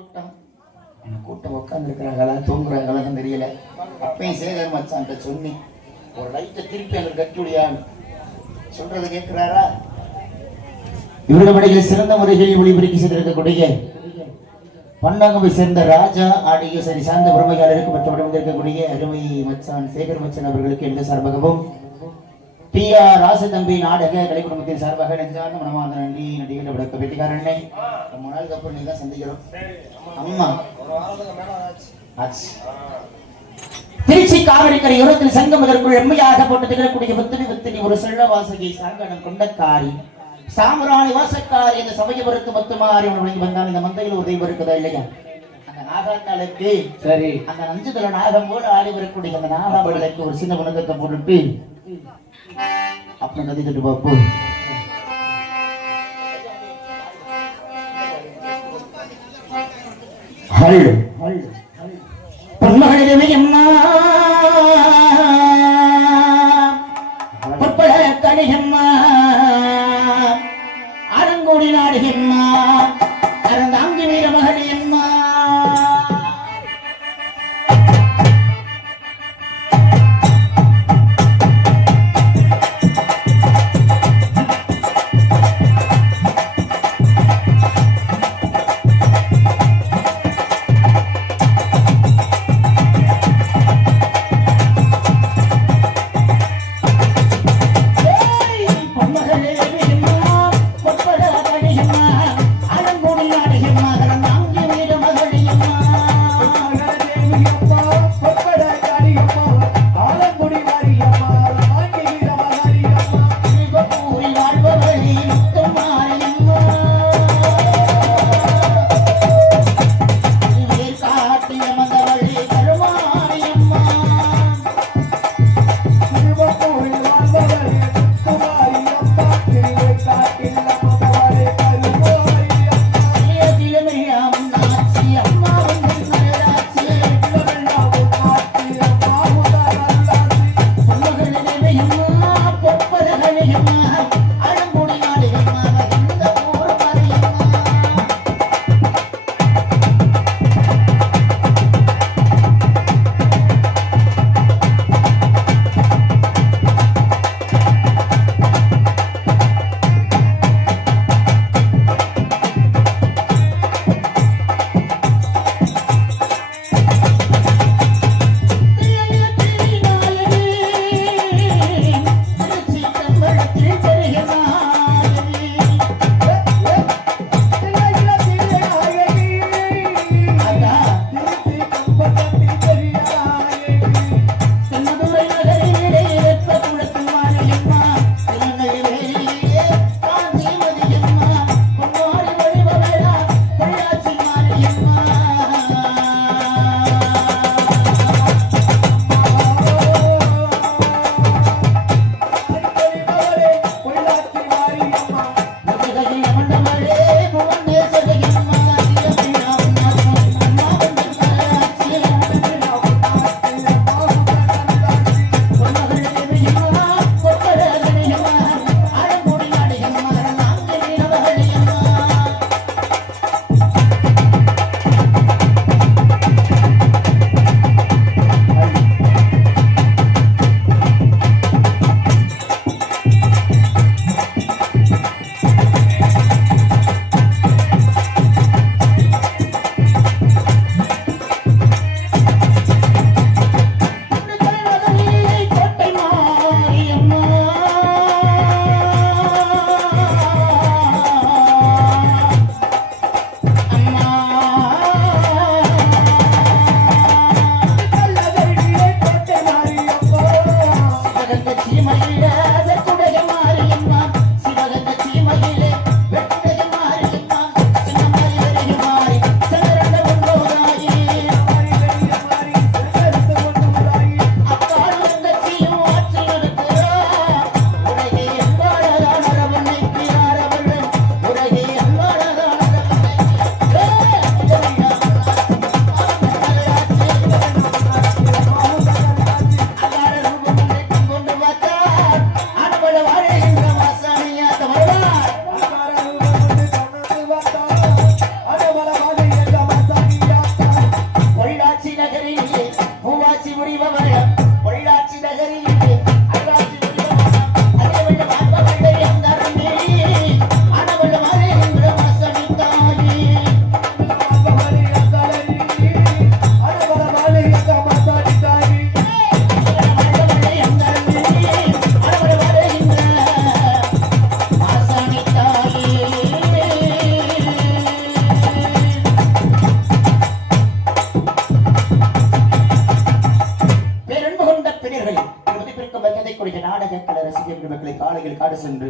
கூட்டம் கூட்டம் உட்காந்துருக்கிறாங்களா தூங்குறாங்களான்னு தெரியல. அப்பயும் சேகர் மச்சான்ட்ட சொன்னி ஒரு லைட்டை திருப்பி அங்க கட்டுடியான்னு சொல்றது கேட்கிறாரா? இவருடைய சிறந்த முறைகளில் ஒளிபெருக்கி செய்திருக்கக்கூடிய பன்னாங்கவை சேர்ந்த ராஜா ஆடிய சரி சார்ந்த பிரமையாளருக்கு மற்றவரிடம் இருக்கக்கூடிய அருமை மச்சான் சேகர் மச்சான் அவர்களுக்கு எந்த சார்பாகவும் டி.ஆர். ராசதம்பி நாடக கலை குடும்பத்தின் சார்பாக நெஞ்சார்ந்த மனமார்ந்த நன்றி நடிகை விளக்க வெட்டிக்காரனே. ரொம்ப நாளுக்கு அப்புறம் நீ தான் சந்திக்கிறோம். அம்மா திருச்சி காவிரிக்கரை யுரத்தில் சங்கம் அதற்குள் எம்மையாக போட்டு திகழக்கூடிய வித்தினி ஒரு செல்ல வாசகி சாங்கடம் கொண்டக்காரி சாமராணி வாசக்காரி இந்த சமய பொறுத்து மொத்தமாறி உணவு வந்தான். இந்த மந்தையில் உதவி இருக்குதா இல்லையா? அந்த நாகாட்டாளுக்கு சரி அந்த நஞ்சுதல நாகம் போல ஆடி வரக்கூடிய அந்த நாகாவளுக்கு ஒரு சின்ன உணவத்தை போட்டுட்டு अपने नदी के बापू हल पन्नहड़े में अम्मा पप्पड़ कड़ी अम्मा आरंगोड़ी नाड़ी अम्मा अरंगांगी वीर महड़ी अम्मा காடு சென்று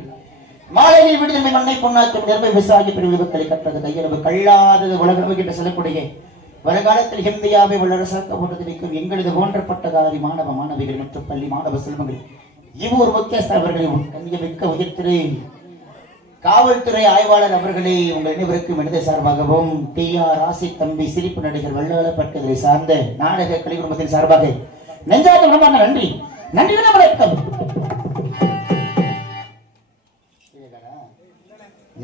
மாலையில் விடுதலை மண்ணை பொன்னாக்கும் நிர்மை விவசாய பிரிவுகளை கட்டது கையளவு கல்லாதது உலகம் என்று சொல்லக்கூடிய வருங்காலத்தில் இந்தியாவை வல்லரசாக்கப்பட்டது நிற்கும் எங்களது போன்றப்பட்டதாரி மாணவ மாணவிகள் மற்றும் பள்ளி மாணவ செல்வங்கள் இவ்வொரு முக்கியஸ்த அவர்களை கண்ணியமிக்க உயர்த்திரு காவல்துறை ஆய்வாளர் அவர்களே உங்கள் அனைவருக்கும் எனது சார்பாகவும் டி.ஆர். ராசி தம்பி சிரிப்பு நடிகர் வள்ளலப்பட்டதை சார்ந்த நாடக கலை குடும்பத்தின் சார்பாக நெஞ்சாத மனமான நன்றி நன்றி வணக்கம்.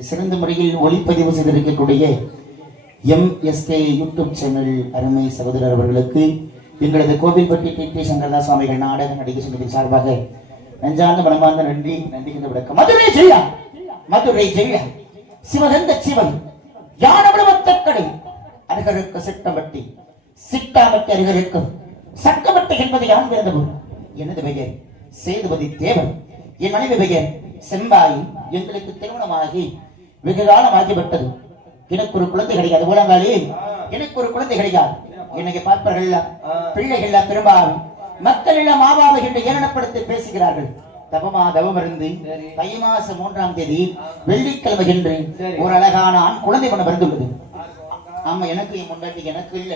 சிறந்த முறையில் ஒளிப்பதிவு செய்திருக்கக்கூடிய MSK யூடியூப் சேனல் அருமை சகோதரர் அவர்களுக்கு எங்களது கோவில்பட்டி டி.டி. சங்கரதாஸ் சுவாமிகள் நாடக நடிகர் சங்கத்தின் சார்பாக நெஞ்சார்ந்த மனமார்ந்த நன்றி நன்றி என்ற விளக்கம். மதுரை ஜெயா மதுரை ஜெய சிவகந்த சிவன் யானவளவத்தக்கடை அருகருக்கு சிட்டமட்டி சிட்டாமட்டி அருகருக்கும் சக்கமட்டி என்பது யான் பிறந்தவர். எனது பெயர் சேதுபதி தேவன். என் மனைவி பெயர் செம்பாய். எங்களுக்கு திருமணமாகி வெகு காலம் ஆகிவிட்டது. எனக்கு ஒரு குழந்தை கிடைக்காது. ஊழங்காளி எனக்கு ஒரு குழந்தை கிடைக்காது. என்னை பார்ப்பார்கள் பிள்ளைகள் பெரும்பாலும் மக்கள் எல்லாம் மாபாவை என்று ஏளனப்படுத்தி பேசுகிறார்கள். தவமா தவம் இருந்து தை மாசம் 3ஆம் தேதி வெள்ளிக்கிழமை என்று ஒரு அழகான ஆண் குழந்தை பண்ண பிறந்துள்ளது. ஆமா எனக்கு என் முண்டாட்டிக்கு எனக்கு இல்ல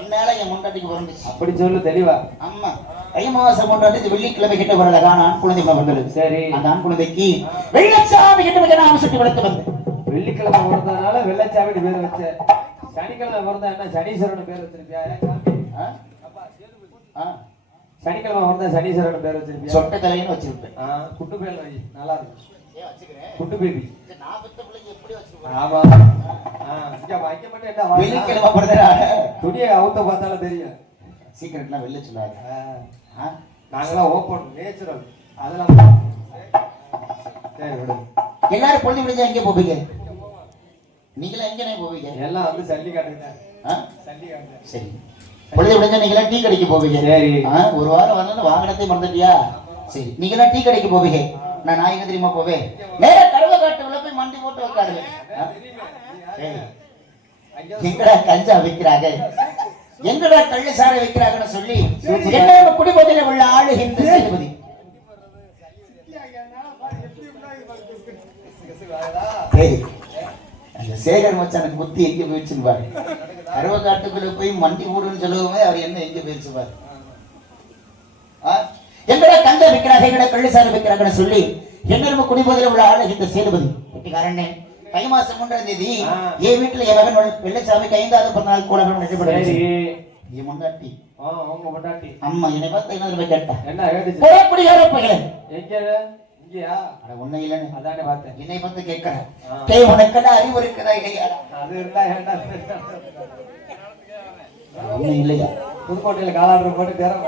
என்னால என் முண்டாட்டிக்கு பிறந்துச்சு. அப்படி சொல்லு தெளிவா. ஆமா தை மாசம் 3ஆம் தேதி வெள்ளிக்கிழமை கிட்ட ஒரு அழகான ஆண் குழந்தை பண்ண பிறந்துள்ளது. சரி அந்த ஆண் குழந்தைக்கு வெள்ளச்சாமி கிட்ட நாம சுட்டி வளர்த்து வந்தேன். வெள்ளிக்கிழமை பிறந்ததுனால வெள்ளச்சாமி பேர் வச்ச. சனிக்கிழமை பிறந்தா என்ன சனீஸ்வரன் பேர் வச்சிருக்கியா? சனிக்கிழமை வந்தா சனீஸ்வரன் பேர் வச்சிருக்கேன். சொட்ட தலைன்னு வச்சிருப்பேன். குட்டு பேர் வை நல்லா இருக்கும். Good baby. ஆமா இங்க வைக்க மட்டும் என்ன வெள்ளிக்கிழமை பிறந்தனால துணியை அவுத்த பார்த்தாலும் தெரியும். சீக்கிரட்லாம் வெளில சொல்லாது. நாங்களாம் ஓப்பன் நேச்சுரல் அதெல்லாம். சரி விடு. எல்லாரும் பொழுது முடிஞ்சா எங்க போவீங்க? நீங்களா எங்கனே போவீங்க? எல்லாம் வந்து சல்லிக்காட்டுங்க. சல்லிக்காட்டு. சரி பொழுது முடிஞ்சா நீங்களா டீ கடைக்கு போவீங்க. சரி ஒரு வாரம் வந்து வாகனத்தை மறந்துட்டியா? சரி நீங்களா டீ கடைக்கு போவீங்க. நான் எங்க தெரியுமா போவேன்? நேர கருவ காட்டுக்குள்ள போய் மண்டி போட்டு உட்காருவேன். எங்கடா கஞ்சா விற்கிறாங்க எங்கடா கள்ளு சாரை விற்கிறாங்கன்னு சொல்லி என்ன குடிபோதையில உள்ள ஆளு ஹிந்து சேதுபதி. அந்த சேகர் மச்சானுக்கு புத்தி எங்க போயிடுச்சுன்னு கருவ காட்டுக்குள்ள போய் மண்டி போடுன்னு சொல்லுவோமே அவர் என்ன எங்க போயிடுச்சுப்பாரு. எங்கடா கஞ்சா விற்கிறாங்க எங்கடா கள்ளு சாரை விற்கிறாங்கன்னு சொல்லி என்ன குடிபோதையில உள்ள ஆளு ஹிந்து சேதுபதி. வெட்டிக்காரனே தை மாசம் 3ஆம் தேதி என் வீட்டுல என் மகன் வெள்ளச்சாமிக்கு 5வது பிறந்தநாள் கூட நடைபெறுது. என் முன்னாட்டி அம்மா என்னை பார்த்து என்ன கேட்டா ஒண்ணு இல்லன்னு அதானே பார்த்தேன். என்னை பார்த்து கேட்கிறேன் உனக்கெல்லாம் அறிவு இருக்குதா இல்லையா? அது ஒண்ணு இல்லையா? புதுக்கோட்டையில காலாடுற போட்டு பேரம்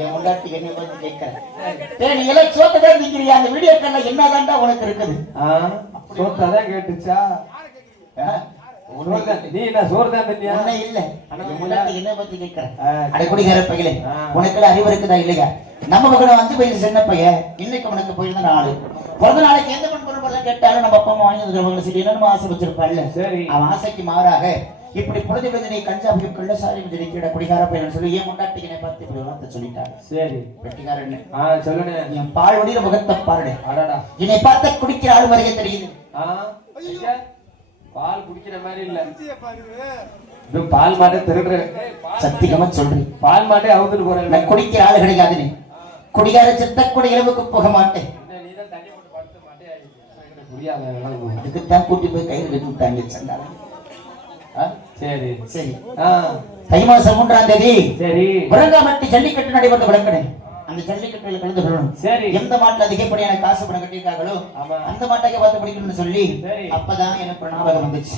என் முன்னாட்டி என்னை பார்த்து கேட்கிறேன் நீ எல்லாம் சோத்ததான் நிக்கிறியா? அந்த வீடியோ கண்ண என்னதான்டா உனக்கு இருக்குது? சோத்தாதான் கேட்டுச்சா? நீ என்ன சோறுதான் இல்ல என்ன பத்தி கேட்கிறேன். அடைக்குடிக்கிற பையல உனக்கு அறிவு இருக்குதா இல்லையா? நம்ம மகனை 5 வயசு சின்ன பையன் இன்னைக்கு உனக்கு போயிருந்த நாள் பிறந்த நாளைக்கு எந்த பொருள் கேட்டாலும் நம்ம அப்பா அம்மா வாங்கி சரி என்னன்னு ஆசை வச்சிருப்பாள்ல. அவன் ஆசைக்கு மாறாக இப்படி பொழுது விழுந்து நீ கஞ்சாபி கள்ளசாரி விதிக்கிற குடிகார பையன் சொல்லி ஏன் முன்னாட்டிக்கு என்னை பார்த்து இப்படி வார்த்தை சொல்லிட்டாரு. சரி வெட்டிக்காரன்னு சொல்லுங்க என் பால் வடிகிற முகத்தை பாருட. என்னை பார்த்த குடிக்கிற ஆள் மாதிரியே தெரியுது. பால் குடிக்கிற மாதிரி இல்ல பால் மாட்டை திருடுற சத்தியமா சொல்றேன். பால் மாட்டை அவுத்துட்டு போறேன். நான் குடிக்கிற ஆளு கிடைக்காதுன்னு குடிகார செத்த குடி இரவுக்கு போக மாட்டேன். அதுக்குத்தான் கூட்டி போய் கையில் கட்டி விட்டாங்க சண்டால. சரி சரி தை மாசம் 3ஆம் தேதி சரி விரங்காமட்டி ஜல்லிக்கட்டு நடைபெற்ற விளக்கணை. அந்த ஜல்லிக்கட்டுல கலந்து கொள்ளணும். சரி எந்த மாட்டுல அதிகப்படியான காசு பணம் கட்டியிருக்காங்களோ அந்த மாட்டைக்கு பார்த்து பிடிக்கணும்னு சொல்லி அப்பதான் எனக்கு ஞாபகம் வந்துச்சு.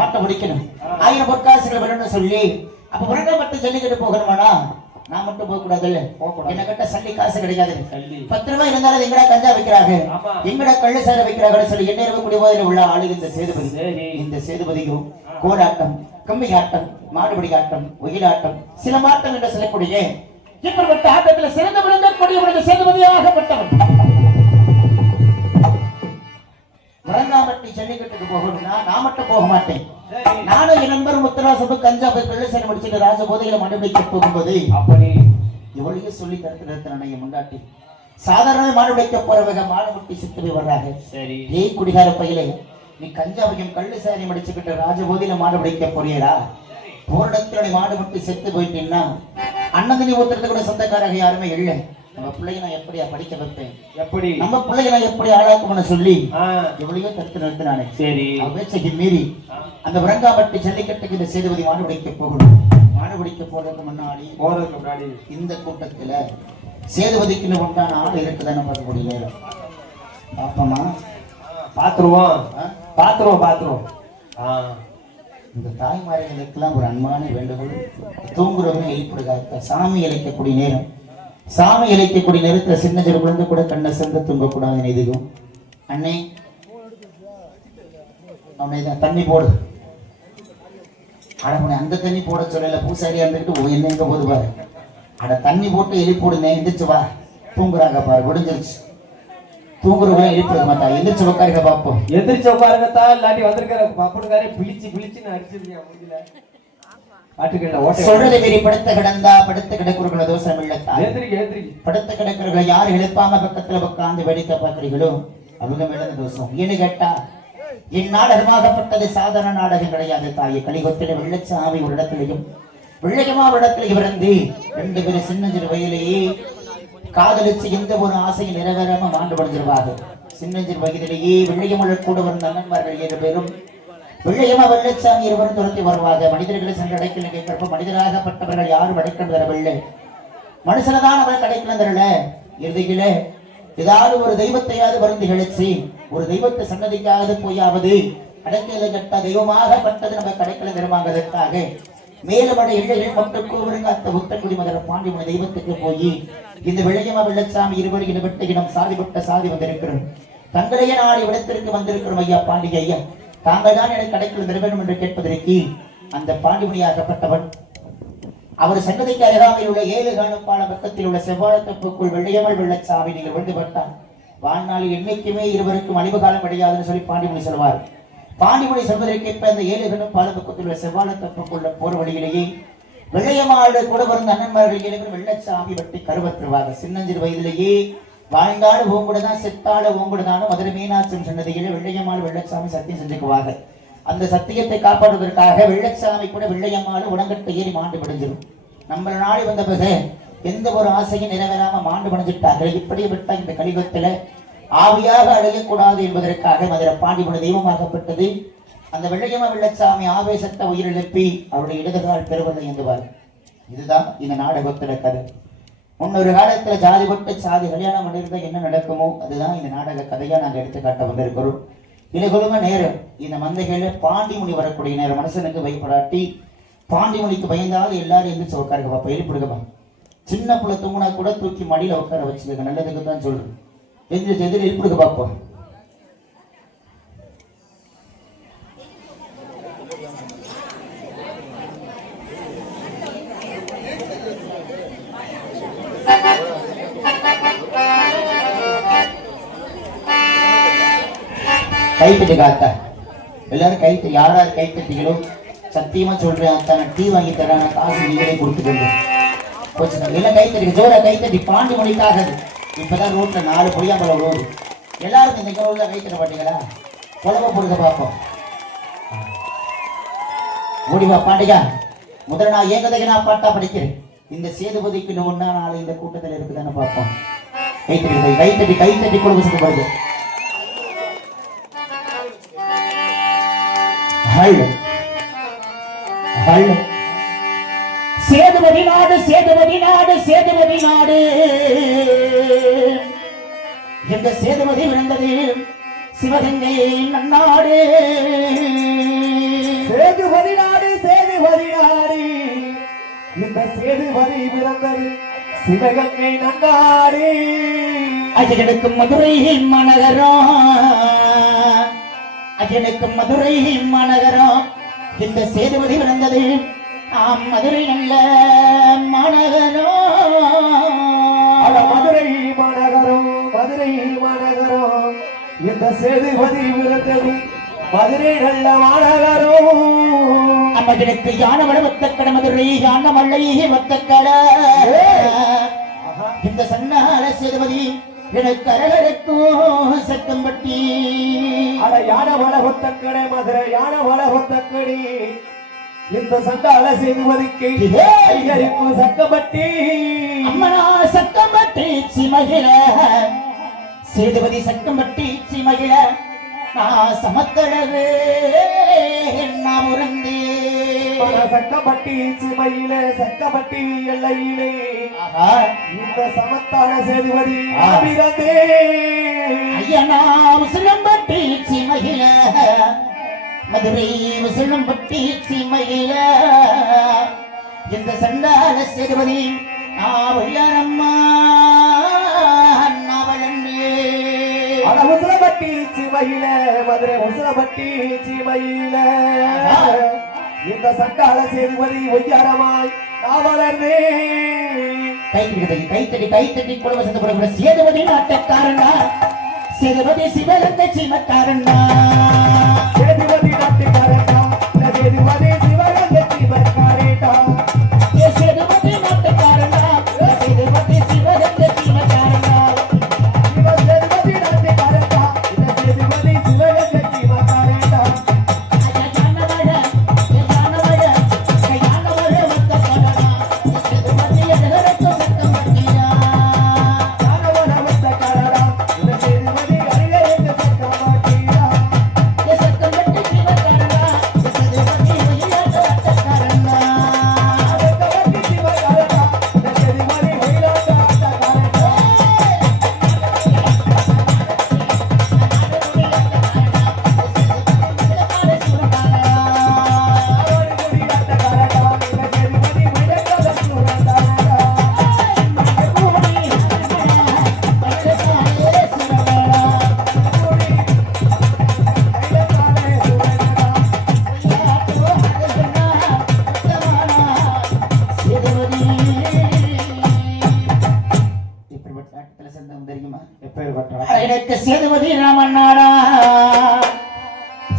மாட்டை பிடிக்கணும் 1000 பொற்காசுகள் விடணும்னு சொல்லி அப்ப விரங்காமட்டி ஜல்லிக்கட்டு போகணுமானா நான் மட்டும் போக கூடாது. என்ன கிட்ட சல்லி காசு கிடைக்காது. 10 ரூபாய் இருந்தாலும் எங்கடா கஞ்சா வைக்கிறாங்க எங்கடா கள்ளு சாரை வைக்கிறாங்கன்னு சொல்லி என்ன இருக்கக்கூடிய போதில் உள்ள ஆளு இந்த சேதுபதி. இந்த சேதுபதிக்கும் கோலாட்டம் கம்பி ஆட்டம் மாடுபடி ஆட்டம் ஒயிலாட்டம் சிலம்பாட்டம் என்று சொல்லக்கூடிய இப்படிப்பட்ட ஆட்டத்தில் சிறந்த விளங்கக்கூடிய சேதுபதியாகப்பட்டவன். விளங்காமட்டி ஜல்லிக்கட்டுக்கு போகணும்னா நான் மட்டும் போக மாட்டேன். நானும் என் நண்பர் முத்தராசபு கஞ்சாபை கள்ளசாரி முடிச்சுட்டு ராஜ போதைகளை மண்டபிடிக்க போகும்போது அப்படி எவ்வளவு சொல்லி தடுத்து நிறுத்தின முண்டாட்டி சாதாரண மாடு உடைக்க போறவங்க மாடு முட்டி செத்து போய் வர்றாங்க. சரி, ஏய் குடிகார பையிலே, நீ கஞ்சாவையும் கள்ளு சாரி மடிச்சுக்கிட்டு ராஜபோதியில மாடு உடைக்க போறியடா? போரிடத்துல நீ மாடு முட்டி செத்து போயிட்டீங்கன்னா அண்ணன் நீ ஊத்துறது கூட சொந்தக்காரங்க யாருமே இல்லை. நம்ம பிள்ளைங்க நான் எப்படியா படிக்க வைப்பேன், எப்படி நம்ம பிள்ளைங்க நான் எப்படி ஆளாக்கும்னு சொல்லி எவ்வளவோ தடுத்து நிறுத்தினானே. சரி, பேச்சைக்கு மீறி அந்த விரங்காம்பட்டி ஜல்லிக்கட்டுக்கு இந்த சேதுபதி மாடு பிடிக்க போகணும். மாடு பிடிக்க போறதுக்கு முன்னாடி இந்த கூட்டத்துல சேதுபதிக்குன்னு உண்டான ஆள் இருக்குதானே பார்க்க முடியல. பாப்பமா பாத்துருவோம். இந்த தாய்மார்களுக்கெல்லாம் ஒரு அன்பான வேண்டுகோள், தூங்குறவங்க எழுப்பிடுகாக்க. சாமி இழைக்கக்கூடிய நேரம், சாமி இழைக்கக்கூடிய நேரத்துல சின்ன சிறு குழந்தை கூட கண்ணை சேர்ந்து தூங்கக்கூடாதுன்னு எதுக்கும். அண்ணே அவனை தண்ணி போடு. அட அந்த தண்ணி போட சொல்லல, பூசாரியா இருந்துட்டு என்ன எங்க போது பாரு. அட தண்ணி போட்டு எழுப்பிடுனே, எந்திரிச்சு வா. தூங்குறாங்க பாரு, முடிஞ்சிருச்சு. தூங்குறவங்க எழுப்பிட மாட்டா, எந்திரிச்சு உட்காருங்க பாப்போம். எந்திரிச்சு உட்காருங்கத்தா, இல்லாட்டி வந்திருக்கிற பாப்புடுக்காரே பிழிச்சுன்னு அடிச்சிருக்கீங்க. சொல்றதை மீறி படுத்த கிடந்தா படுத்த கிடக்குறவங்கள தோசம் இல்லத்தா. படுத்த கிடக்குறவங்களை யாரு எழுப்பாம பக்கத்துல உட்காந்து வேடிக்கை பார்க்கிறீங்களோ அவங்க மேல தோசம். ஏன்னு கேட்டா, என் நாடகமாகப்பட்டது சாதாரண நாடகம் கிடையாது தாயை. கலிகொத்தில வெள்ளச்சாமி ஒரு இடத்திலையும் வெள்ளையமா ஒரு இடத்திலையும் பிறந்து 2 பேரும் சின்னஞ்சிறு வயதிலேயே காதலிச்சு எந்த ஒரு ஆசையும் நிறைவேறாம மாண்டு படைஞ்சிருவாங்க. சின்னஞ்சிறு வயதிலேயே வெள்ளையமலை கூட வந்த அண்ணன்மார்கள் 7 பேரும் வெள்ளையமா வெள்ளச்சாமி இருவரும் துரத்தி வருவாங்க. மனிதர்களை சென்று அடைக்கல கேட்கிறப்ப மனிதராகப்பட்டவர்கள் யாரும் அடைக்கல் தரவில்லை. மனுஷனதான் அவர்கள் அடைக்கலம் தரல. இறுதியில ஏதாவது ஒரு தெய்வத்தையாவது வருந்தி கழிச்சு ஒரு தெய்வத்தை சன்னதிக்காவது போயாவது அடைக்கல கட்ட தெய்வமாகப்பட்டது நம்ம கடைக்கல தருவாங்கிறதுக்காக மேலுமடை இள்ளைகள் மட்டும் கூவருங்க அத்த உத்தக்குடி மதுரை பாண்டிமனை தெய்வத்துக்கு போய் இந்த வெள்ளையமா வெள்ளச்சாமி இருவரும் ஈடுபட்டு இனம் சாதிப்பட்ட சாதி வந்திருக்கிறோம். தங்களையே நாடு இடத்திற்கு வந்திருக்கிறோம் ஐயா பாண்டிக ஐயா, தாங்கள் தான் எனக்கு கடைக்குள் நிறுவனம் என்று கேட்பதற்கு அந்த பாண்டிமணியாகப்பட்டவன் அவர் சன்னதிக்கு அருகாமையில் உள்ள 7 காணுப்பான பக்கத்தில் உள்ள செவ்வாழத்தப்புக்குள் வெள்ளையமல் வெள்ளச்சாமி நீங்கள் விழுந்துபட்டான் வாழ்நாளில் என்னைக்குமே இருவருக்கும் அழிவு காலம் கிடையாதுன்னு சொல்லி பாண்டிமணி சொல்வார். பாண்டிமணி சொல்வதற்கேற்ப அந்த 7 காணுப்பான பக்கத்தில் உள்ள செவ்வாழத்தப்புக்குள்ள போர் வழியிலேயே வெள்ளையமாடு கூட வந்த அண்ணன்மார்கள் 7 வெள்ளச்சாமி வெட்டி கருவற்றுவாங்க. சின்னஞ்சிறு வயதிலேயே வாழ்ந்தாடு ஓங்குடதான் செத்தாடு ஓங்குடதான மதுரை மீனாட்சி சன்னதியில வெள்ளையம்மாள் வெள்ளச்சாமி சத்தியம் செஞ்சுக்குவாங்க. அந்த சத்தியத்தை காப்பாற்றுவதற்காக வெள்ளச்சாமி கூட வெள்ளையம்மாள் உடங்கட்டை ஏறி மாண்டு படைஞ்சிடும். நம்மள நாடு வந்த பிறகு எந்த ஒரு ஆசையும் நிறைவேறாம மாண்டு படைஞ்சிட்டார்கள். இப்படியே விட்டா இந்த கலியுகத்துல ஆவியாக அடையக்கூடாது என்பதற்காக மதுரை பாண்டிமணி தெய்வமாகப்பட்டது. அந்த வெள்ளையம்மா வெள்ளச்சாமி ஆவேசத்தை உயிரிழப்பி அவருடைய இடதுகால் பெறுவதை எந்துவார். இதுதான் இந்த நாடகத்துல கதை. முன்னொரு காலத்துல ஜாதி பட்டு சாதி கல்யாணம் பண்ணிருந்தா என்ன நடக்குமோ அதுதான் இந்த நாடக கதையா நாங்க எடுத்துக்காட்ட வந்திருக்கிறோம். இலகுலம நேரம் இந்த மந்தைகள பாண்டிமுனி வரக்கூடிய நேரம். மனுஷனுக்கு பயப்படாட்டி பாண்டிமுனிக்கு பயந்தாவது எல்லாரும் எந்திரிச்சு உட்காருங்க பாப்பா, எழுப்பிடுங்கப்பா. சின்ன புள்ள தூங்கினா கூட தூக்கி மடியில உட்கார வச்சுருக்க, நல்லதுக்கு தான் சொல்றேன். எந்திரிச்சு எதிர் எழுப்பிடுங்க பாப்பா. கைத்தட்டி காத்தா எல்லாரும் கைத்து யாராவது கைத்தட்டிகளோ சத்தியமா சொல்றேன். அத்தான டீ வாங்கி தரான காசு நீங்களே கொடுத்துக்கொண்டு எல்லாம் கைத்தட்டி ஜோரா கைத்தட்டி பாண்டி மொழிக்காக. இப்பதான் ரோட்ல 4 புளியாம்பழம் ரோடு. எல்லாரும் இந்த கிழவுல கைத்தட்ட மாட்டீங்களா? குழம்ப போடுங்க பார்ப்போம். ஓடிவா பாண்டிகா. முதல்ல நான் ஏகதகனா பாட்டா படிக்கிறேன். இந்த சேதுபதிக்கு ஒன்னா நாள் இந்த கூட்டத்தில் இருக்குதானே பார்ப்போம். கைத்தட்டி கைத்தட்டி கைத்தட்டி கொடுக்க சொல்லுங்க. சேதுபதி நாடு சேதுபதி நாடு சேதுபதி நாடு இந்த சேதுபதி விழுந்தது சிவகங்கை நன்னாடு. சேதுபதி நாடு சேதுபதி நாடு இந்த சேதுபதி பிறந்தது சிவகங்கை நன்னாடு. அஜனுக்கும் மதுரை மாநகரம், அஜனுக்கும் மதுரை மாநகரம் இந்த சேதுபதி பிறந்தது மதுரை நல்ல மாநகரம். மதுரை மாநகரம் மதுரை மாநகரம் இந்த சேதுபதி பிறந்தது மதுரை நல்ல மாநகரம். அம்மகனுக்கு யானவட வத்தக்கட மதுரை யானமல்லை வத்தக்கட இந்த சன்னால சேதுபதி எனக்கு அரகரக்கும் சக்கம்பட்டி அட யான வள ஒத்தக்கடை மதுரை யான வள ஒத்தக்கடி இந்த சண்டால சேதுபதிக்கு ஐயருக்கும் சக்கம்பட்டி அம்மனா சக்கம்பட்டி சிமகில சேதுபதி சக்கம்பட்டி சிமகில நான் சமத்தளவே நான் உறந்தே சக்கப்பட்டி சிமையில சக்கப்பட்டி எல்லையிலே இந்த சமத்தான சேதுபதி ஆபிரதே ஐயனா முசலம்பட்டி சிமையில மதுரை முசலம்பட்டி சிமையில இந்த சண்டால சேதுபதி ஆவையாரம்மா முசலப்பட்டி சிமையில மதுரை முசலப்பட்டி சிமையில இந்த சண்டால சேதுபதி ஒய்யாரமாய் நாவலர்னே கைத்தடி குடும்ப சந்தப்பட சேதுபதி நாட்டக்காரனா சேதுபதி சிவகங்கை சீமக்காரனா சேதுபதி நாட்டக்காரனா சேதுபதி சிவகங்கை சீமக்காரேட்டா சேதுபதி நாட்டக்காரனா சேதுபதி சிவகங்கை சீமக்காரனா சேதுபதி நாட்டக்காரனா சேதுபதி சிவகங்கை சீமக்காரேட்டா சேதுபதி ராமநாடா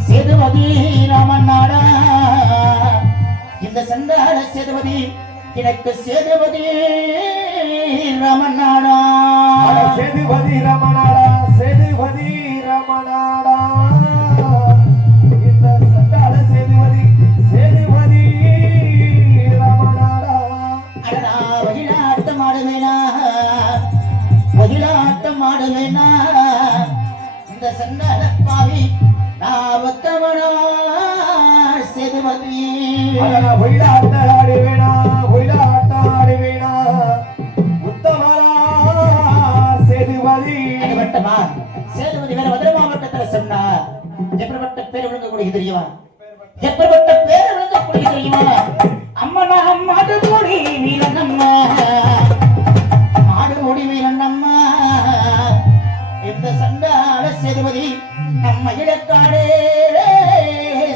சேதுபதி ராமநாடா இந்த சண்டால சேதுபதி எனக்கு சேதுபதி ராமநாடா சேதுபதி ரமணாடா சேதுபதி ரமணாடா இந்த சண்டால சேதுபதி சேதுபதி ரமணாடா அடடா வகிலாட்டம் ஆடுவேனா வகிலாட்டம் ஆடுவேனா இந்த சண்டால பாவி நாவத்தவனா சேதுபதி ஒயிலாட்டாடி வேணா ஒயிலாட்டாடி வேணா உத்தமரா சேதுபதி வட்டமா சேதுபதி வேற மதுரை மாவட்டத்துல சொன்னா எப்படிப்பட்ட பேர் விளங்கக்கூடிய தெரியுமா எப்படிப்பட்ட பேர் விளங்கக்கூடிய தெரியுமா அம்மனா மாடுபோடி வீரனம்மா மாடுபோடி வீரனம்மா இந்த சண்டால சேதுபதி நம்ம இலக்காடே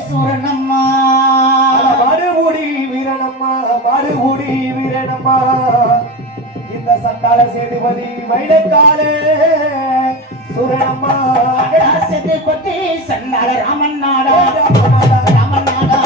சூரனம்மா மாடுபூடி வீரனம்மா மாடுபூடி வீரனம்மா இந்த சண்டால சேதுபதி மயிலக்காலே சூரனம்மா சேதுபதி சண்டால ராமன் நாடா ராமன் நாடா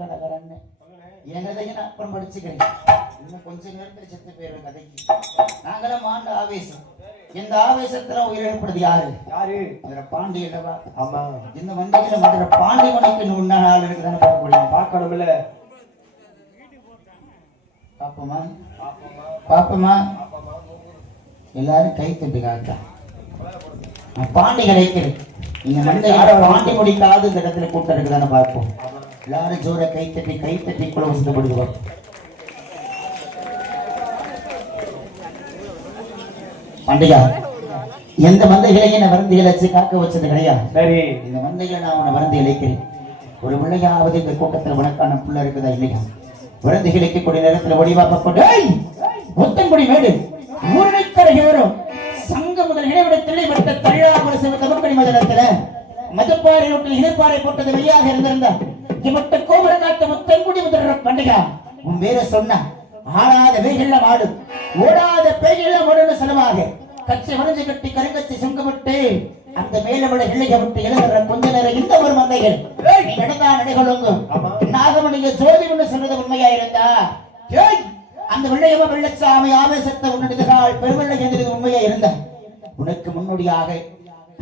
கடகரன்னு என் கதையை நான் அப்புறம் படிச்சுக்கிறேன். இன்னும் கொஞ்ச நேரத்தில் செத்து போயிருவேன் கதைக்கு. நாங்களும் ஆண்ட ஆவேசம். இந்த ஆவேசத்துல உயிரிழப்படுது யாரு? மதுரை பாண்டி அல்லவா? ஆமா. இந்த வண்டியில மதுரை பாண்டி மணிக்கு முன்ன ஆள் இருக்குதானே பார்க்க முடியும். பார்க்கணும்ல. பாப்போமா பாப்போமா? எல்லாரும் கை தட்டு காட்டா. பாண்டி கிடைக்கிறது. நீங்க மந்தையார பாண்டி முடிக்காது இந்த இடத்துல கூட்டம் இருக்குதானே பார்ப்போம். எல்லாரும் ஜோர கை தட்டி குளம் சுத்தப்படுவோம். பாண்டியா, எந்த மந்தைகளையும் நான் வருந்தி இழைச்சு காக்க வச்சது கிடையாது. சரி, இந்த மந்தைகளை நான் உன்னை வருந்தி இழைக்கிறேன். ஒரு பிள்ளையாவது இந்த கூட்டத்தில் உனக்கான புள்ள இருக்குதா இல்லையா? வருந்தி இழைக்கக்கூடிய நேரத்தில் ஒடிவாக்கப்பட்டு முத்தன்குடி மேடு ஊரணைக்கரையோரம் சங்க முதல் இடைவிடத்திலே விட்ட தள்ளாமல் சிவ தமிழ்கடி மதனத்துல மதுப்பாறை நோட்டில் எதிர்பாறை போட்டது வெளியாக இருந்திருந்தார். இவட்ட கோபுர காத்த முத்தன்குடி முதல் பண்டிகா உன் வேற சொன்ன ஆடாத வேகல்ல மாடு ஓடாத பேய்கள மாடுன்னு செலவாக கச்சை வரைஞ்சு கட்டி கருங்கச்சி சுங்கமிட்டு அந்த மேலவிட இள்ளைய விட்டு எழுதுற கொஞ்ச நேரம் இந்த ஒரு மந்தைகள் நீ நடந்தா நடைகளுங்க நாகமணிங்க ஜோதி ஒன்று சொன்னது உண்மையா இருந்தா அந்த வெள்ளையவ வெள்ளச்சாமி ஆவேசத்தை உன்னடிதால் பெருவெள்ளை எந்திரது உண்மையா இருந்த உனக்கு முன்னோடியாக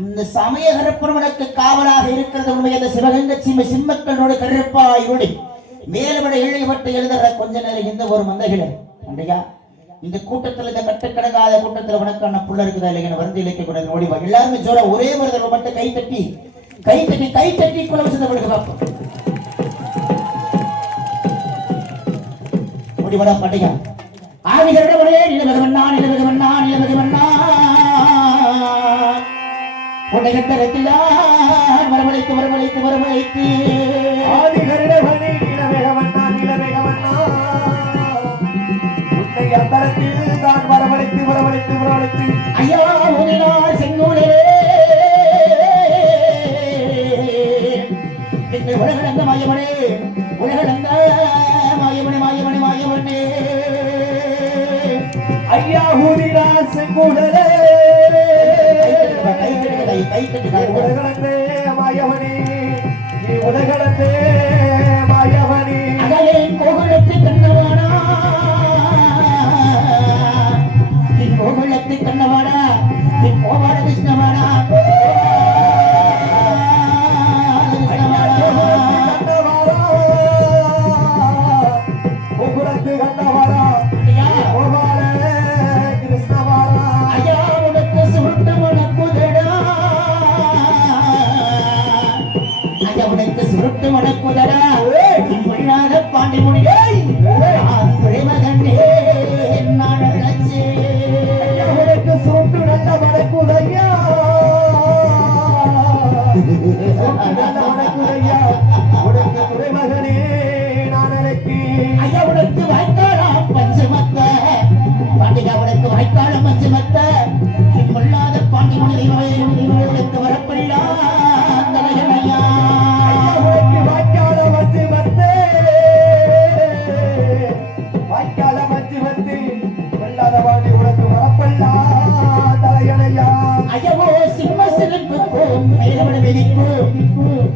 இந்த சமய கருப்பவனுக்கு காவலாக இருக்கிறது உண்மை. அந்த சிவகங்கை சீமை சிம்மக்களோடு கருப்பாயோடி மேலவிட இழையப்பட்டு எழுதுற கொஞ்ச நேரம் இந்த ஒரு மந்தைகள் அண்டையா இந்த கூட்டத்தில் இந்த கட்டுக்கடங்காத கூட்டத்தில் உனக்கான புள்ள இருக்குதா இல்லைங்க வந்து இழைக்கக்கூடாது ஓடிவா. எல்லாருமே ஜோர ஒரே மருதர் மட்டும் கை தட்டி குலவசத்தை படுக்க பார்ப்போம். ஓடிவடா பண்டிகா ஆவிகருடைய நிலவகமன்னா உன்னை கட்டரத்தில்தான் வரவழைத்து ஆதிகருடவனே நிலவகமன்னா உன்னை அந்தரத்தில் தான் வரவழைத்து ஐயா உனினார் செங்கோலே எங்கள் உலகளந்த மாயவனே ஐயா உனினார் செங்கோலே உலகளந்தே மாயவனே நீ உலகளந்தே மாயவனே அகலே கோகுலத்து கண்ணவானா கோகுலத்து கண்ணவானா கோபால கிருஷ்ணவானா கோகுலத்து கண்ணவானா கோபால கிருஷ்ணவானா ஐயா உனக்கு சுருட்டு மணக்குதடா ஐயா உனக்கு சுருட்டு மணக்குதடா இல்லாத பாண்டி முடியை மகனே நான் அழைச்சே உனக்கு சுருட்டு நல்ல மணக்குதையா நல்ல மணக்குதையா உனக்கு துறைமகனே நான் அழைக்கி ஐயா உனக்கு வாய்க்காலா பஞ்சமத்த பாண்டிகா உனக்கு வாய்க்கால பஞ்சமத்த இல்லாத பாண்டி முடிவுக்கு வரப்பில்லா தலையணையா உனக்கு வாய்க்கால பஞ்சமத்தே வாய்க்கால பஞ்சமத்து வெள்ளாத பாண்டி உனக்கு வரப்பல்லா தலையணையா ஐயவோ சிம்ம சிரிப்புக்கும் மேலவட வெடிப்பு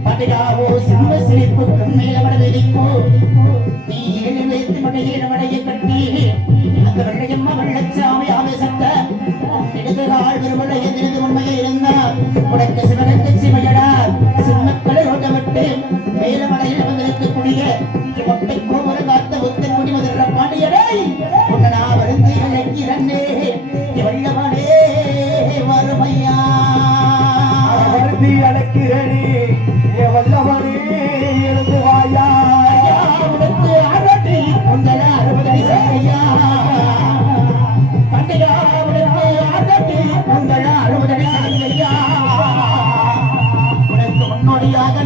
பாண்டிகாவோ சிம்ம சிரிப்புக்கும் மேலவட வெடிப்பு நீ ஏழு வைத்து மடையை கட்டி அந்த வெள்ளையம்மா வெள்ளச்சாமி ஆவேசத்தை இடதுகால் விரும்பலை எதிர்த்து உண்மையை இருந்தார் உனக்கு சிவகங்கை சிமையடா சிம்மக்களை ஓட்டமிட்டு மேலமலையில் வந்திருக்கக்கூடிய மொட்டை கோபுர காத்த ஒத்தன் முடி முதல்ல பாண்டியடை உன்னை நான் வருந்தி இழக்கிறன்னே வெள்ளவனே வறுமையா வருந்தி அழைக்கிறேனே வல்லவனே எழுந்து வாயா உனக்கு அரட்டி உங்களை அறுபதடி செய்யா பண்டிகா உனக்கு அரட்டி உங்களை அறுபதடி செய்யா உனக்கு முன்னோடியாக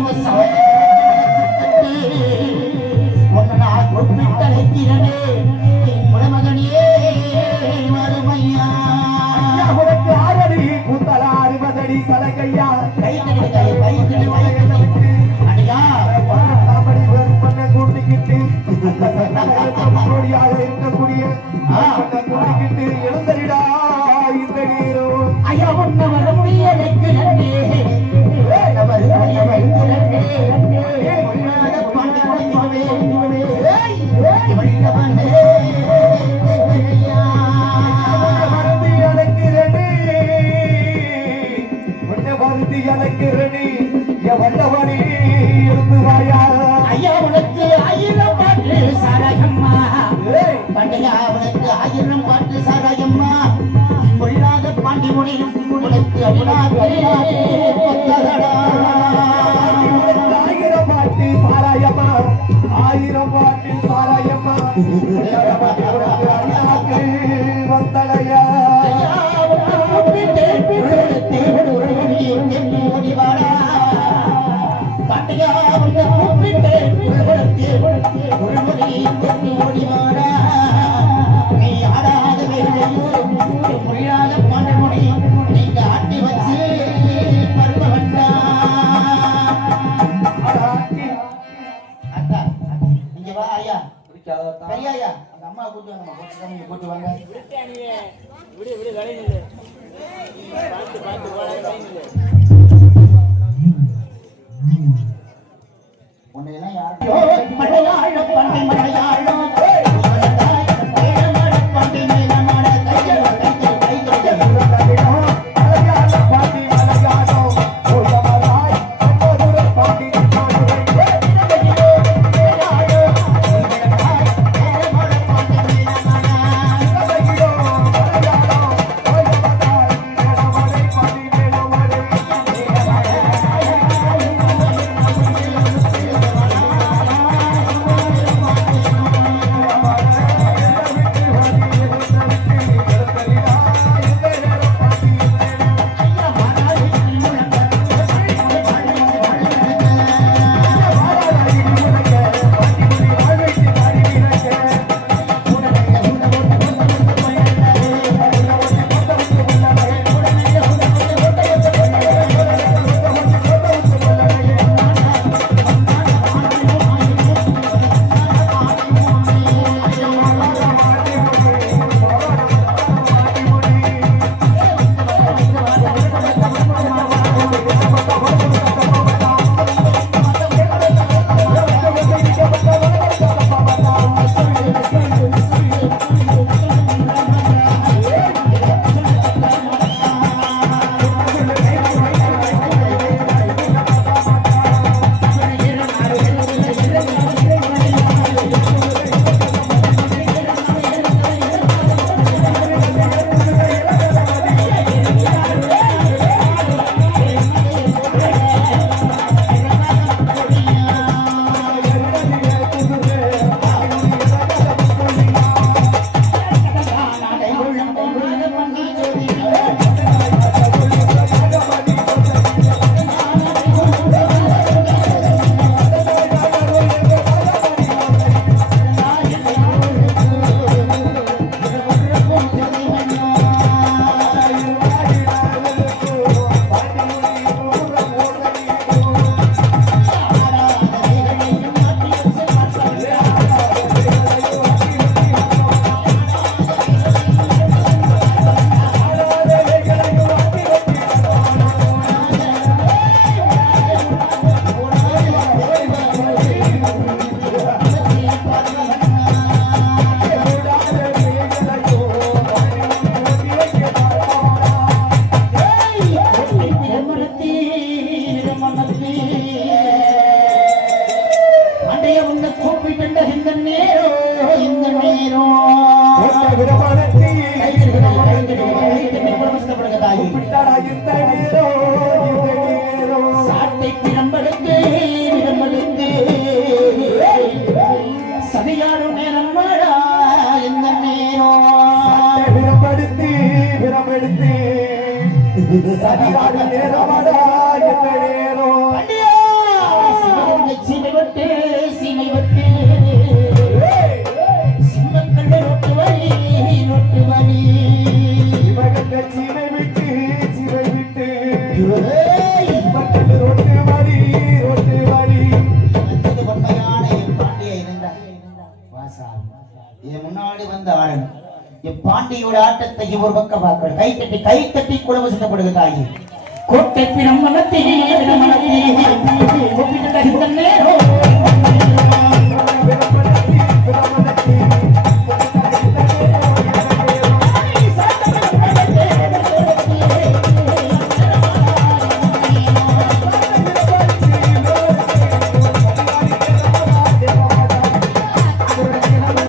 உன்னை நான் கூப்பிட்டு அழைக்கிறனே முடமகனே வறுமையா உனக்கு ஆறடி கூத்தலா 60 அடி சலகையா கை அடியா தாமடி பண்ண கூட்டிக்கிட்டு முன்னோடியாக இருக்கக்கூடிய கூட்டிக்கிட்டு எழுந்தரிடா இந்த நீரும் ஐயா உன்னை வர முடியலைக்கு நன்றே பாண்டி ஐயா உனக்கு 1000 பாட்டு சாராயம்மா பண்டையா உனக்கு 1000 பாட்டு சாராயம்மா கொள்ளாத பாண்டி முனையும் உனக்கு அடிநாதே 1000 பாட்டு சாராயம்மா 1000 பாட்டு சாராயம்மா வந்தடையா அம்மா கூட்டு வாங்க உன்னையெல்லாம் யாரும் மலையாளம் பண்ணை மலையாளம் சரியாரும் நேரம் இந்த நேரம் சரியான நேரமடா என்ன நேரம் சீமை விட்டு சிம்மக்கண்ட ரொட்டு வழி இவகண்ட சீமை விட்டு சிம்மக்கண்ட ரொட்டு வழி என் முன்னாடி வந்த ஆடணும் என் பாண்டியோட ஆட்டத்தை ஒரு பக்கம் பார்க்கணும் கை தட்டி குழம்பு செல்லப்படுது தாயி கோட்டை பிணம் மனத்தே